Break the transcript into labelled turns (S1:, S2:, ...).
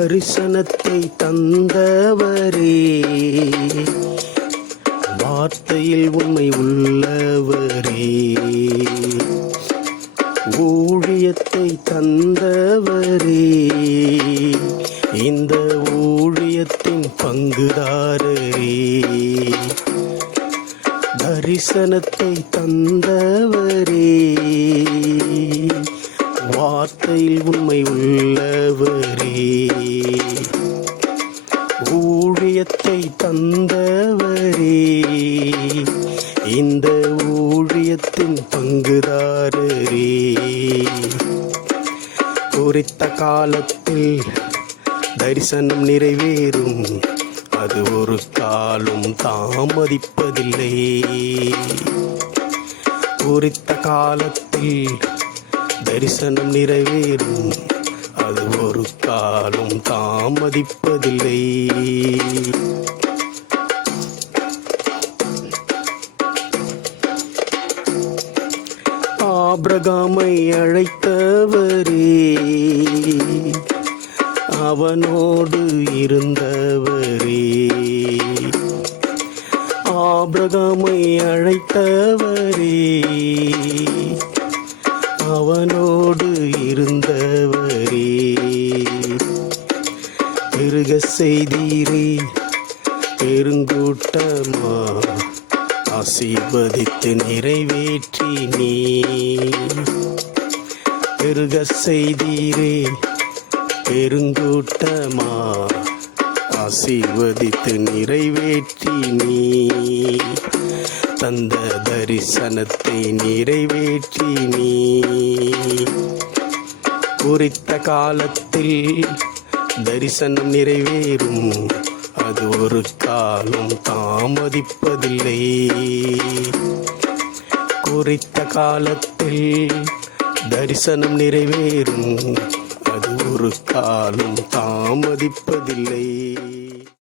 S1: தரிசனத்தை தந்தவரே. வார்த்தையில் உண்மை உள்ளவரே. ஊழியத்தை தந்தவரே. இந்த ஊழியத்தின் பங்குதாரரே. தரிசனத்தை தந்தவரே. வார்த்தையில் உண்மை உள்ள இந்த ஊழியத்தின் பங்குதாரரே. குறித்த காலத்தில் தரிசனம் நிறைவேறும். அது ஒரு காலும் தாமதிப்பதில்லை. குறித்த காலத்தில் தரிசனம் நிறைவேறும். அது ஒரு காலும் தாமதிப்பதில்லை. ஆபிரகாமை அழைத்தவரே. அவனோடு இருந்தவரே. ஆபிரகாமை அழைத்தவரே. அவனோடு இருந்தவரே. பெருக செய்தீரே பெருங்கூட்டமா. ஆசீர்வதித்து நிறைவேற்றி நீ பெருக செய்தீரே பெருங்கூட்டமா. ஆசீர்வதித்து நிறைவேற்றி நீ தந்த தரிசனத்தை நிறைவேற்றி நீ குறித்த காலத்தில் தரிசனம் நிறைவேறும். அது ஒரு காலம் தாமதிப்பதில்லை குறித்த காலத்தில் தரிசனம் நிறைவேறும். அது ஒரு காலம் தாமதிப்பதில்லை